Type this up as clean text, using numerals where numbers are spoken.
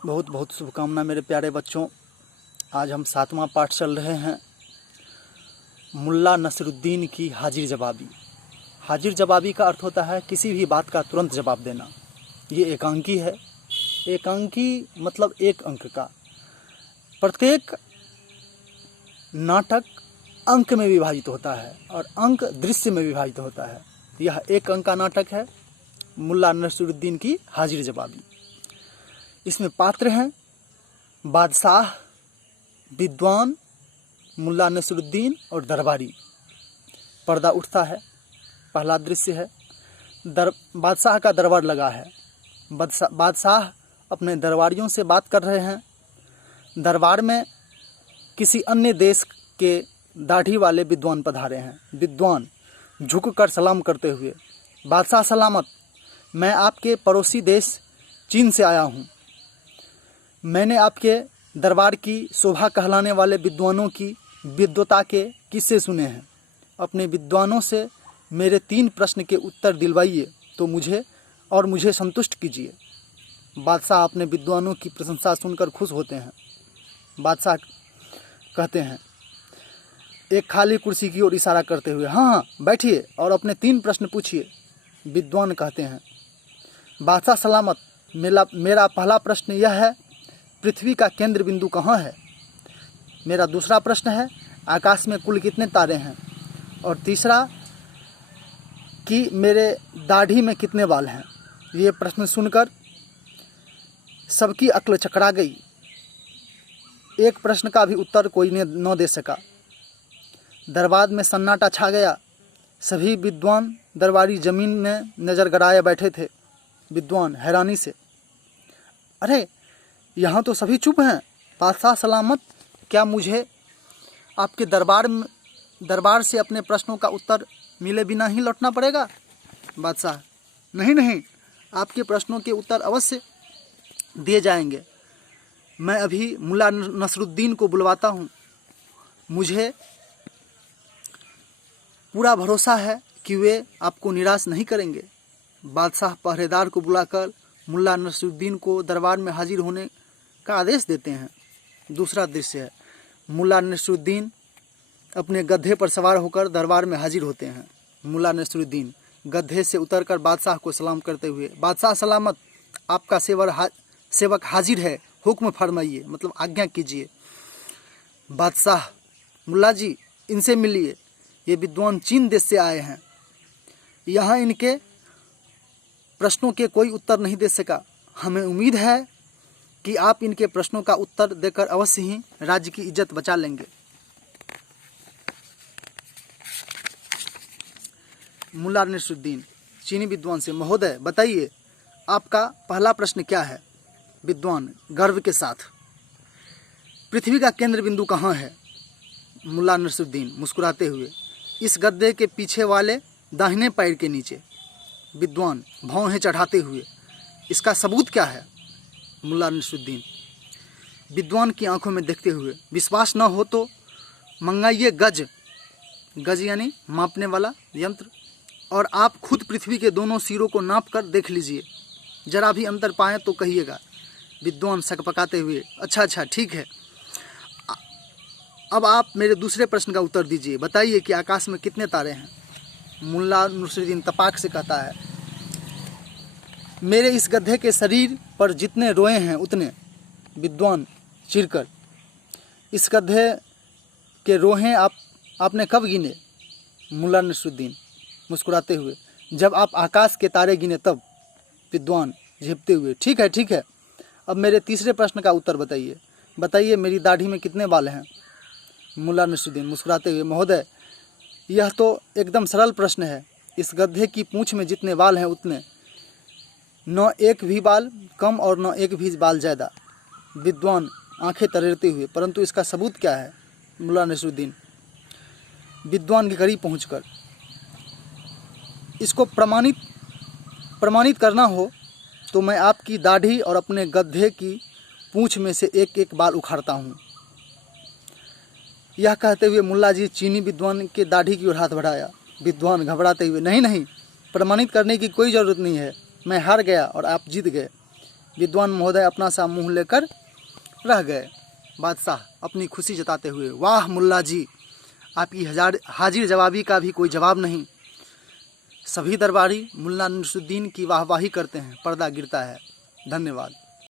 बहुत बहुत शुभकामना मेरे प्यारे बच्चों। आज हम 7वां पाठ चल रहे हैं, मुल्ला नसरुद्दीन की हाजिर जवाबी। हाजिर जवाबी का अर्थ होता है किसी भी बात का तुरंत जवाब देना। ये एकांकी है। एकांकी मतलब एक अंक का। प्रत्येक नाटक अंक में विभाजित होता है और अंक दृश्य में विभाजित होता है। यह एक अंक का नाटक है, मुल्ला नसरुद्दीन की हाजिर जवाबी। इसमें पात्र हैं बादशाह, विद्वान, मुल्ला नसरुद्दीन और दरबारी। पर्दा उठता है। पहला दृश्य है, बादशाह का दरबार लगा है। बादशाह अपने दरबारियों से बात कर रहे हैं। दरबार में किसी अन्य देश के दाढ़ी वाले विद्वान पधारे हैं। विद्वान झुककर सलाम करते हुए, बादशाह सलामत, मैं आपके पड़ोसी देश चीन से आया हूँ। मैंने आपके दरबार की शोभा कहलाने वाले विद्वानों की विद्वता के किस्से सुने हैं। अपने विद्वानों से मेरे 3 प्रश्न के उत्तर दिलवाइए तो मुझे संतुष्ट कीजिए। बादशाह अपने विद्वानों की प्रशंसा सुनकर खुश होते हैं। बादशाह कहते हैं, एक खाली कुर्सी की ओर इशारा करते हुए, हाँ बैठिए और अपने 3 प्रश्न पूछिए। विद्वान कहते हैं, बादशाह सलामत, मेरा पहला प्रश्न यह है, पृथ्वी का केंद्र बिंदु कहाँ है? मेरा दूसरा प्रश्न है, आकाश में कुल कितने तारे हैं? और तीसरा कि मेरे दाढ़ी में कितने बाल हैं? ये प्रश्न सुनकर सबकी अक्ल चकरा गई। एक प्रश्न का भी उत्तर कोई न दे सका। दरबार में सन्नाटा छा गया। सभी विद्वान दरबारी जमीन में नज़र गड़ाए बैठे थे। विद्वान हैरानी से, अरे यहाँ तो सभी चुप हैं। बादशाह सलामत, क्या मुझे आपके दरबार से अपने प्रश्नों का उत्तर मिले बिना ही लौटना पड़ेगा? बादशाह, नहीं, आपके प्रश्नों के उत्तर अवश्य दिए जाएंगे। मैं अभी मुल्ला नसरुद्दीन को बुलवाता हूँ। मुझे पूरा भरोसा है कि वे आपको निराश नहीं करेंगे। बादशाह पहरेदार को बुलाकर मुल्ला नसरुद्दीन को दरबार में हाजिर होने का आदेश देते हैं। दूसरा दृश्य है, मुल्ला नसरुद्दीन अपने गधे पर सवार होकर दरबार में हाजिर होते हैं। मुल्ला नसरुद्दीन गधे से उतरकर बादशाह को सलाम करते हुए, बादशाह सलामत, आपका सेवक हाजिर है, हुक्म फरमाइए, मतलब आज्ञा कीजिए। बादशाह, मुल्ला जी इनसे मिलिए, ये विद्वान चीन देश से आए हैं। यहाँ इनके प्रश्नों के कोई उत्तर नहीं दे सका। हमें उम्मीद है कि आप इनके प्रश्नों का उत्तर देकर अवश्य ही राज्य की इज्जत बचा लेंगे। मुल्ला नसरुद्दीन चीनी विद्वान से, महोदय बताइए आपका पहला प्रश्न क्या है? विद्वान गर्व के साथ, पृथ्वी का केंद्र बिंदु कहाँ है? मुल्ला नसरुद्दीन मुस्कुराते हुए, इस गद्दे के पीछे वाले दाहिने पैर के नीचे। विद्वान भौहें चढ़ाते हुए, इसका सबूत क्या है? मुल्ला नसरुद्दीन विद्वान की आंखों में देखते हुए, विश्वास न हो तो मंगाइए गज यानी मापने वाला यंत्र, और आप खुद पृथ्वी के दोनों सिरों को नाप कर देख लीजिए। जरा भी अंतर पाएँ तो कहिएगा। विद्वान सकपकाते हुए, अच्छा ठीक है। अब आप मेरे दूसरे प्रश्न का उत्तर दीजिए। बताइए कि आकाश में कितने तारे हैं? मुल्ला नसरुद्दीन तपाक से कहता है, मेरे इस गधे के शरीर पर जितने रोए हैं उतने। विद्वान चिढ़कर, इस गधे के रोहे आपने कब गिने? मुल्ला नसरुद्दीन मुस्कुराते हुए, जब आप आकाश के तारे गिने तब। विद्वान झेपते हुए, ठीक है। अब मेरे तीसरे प्रश्न का उत्तर बताइए मेरी दाढ़ी में कितने बाल हैं? मुल्ला नसरुद्दीन मुस्कुराते हुए, महोदय यह तो एकदम सरल प्रश्न है। इस गधे की पूंछ में जितने बाल हैं उतने, न एक भी बाल कम और न एक भी बाल ज़्यादा। विद्वान आंखें तरेरते हुए, परंतु इसका सबूत क्या है? मुल्ला नसरुद्दीन विद्वान के करीब पहुंचकर, इसको प्रमाणित करना हो तो मैं आपकी दाढ़ी और अपने गधे की पूंछ में से एक बाल उखाड़ता हूँ। यह कहते हुए मुल्ला जी चीनी विद्वान के दाढ़ी की ओर हाथ बढ़ाया। विद्वान घबराते हुए, नहीं, प्रमाणित करने की कोई ज़रूरत नहीं है। मैं हार गया और आप जीत गए। विद्वान महोदय अपना सा मुंह लेकर रह गए। बादशाह अपनी खुशी जताते हुए, वाह मुल्ला जी, आपकी हाजिर जवाबी का भी कोई जवाब नहीं। सभी दरबारी मुल्ला नसरुद्दीन की वाहवाही करते हैं। पर्दा गिरता है। धन्यवाद।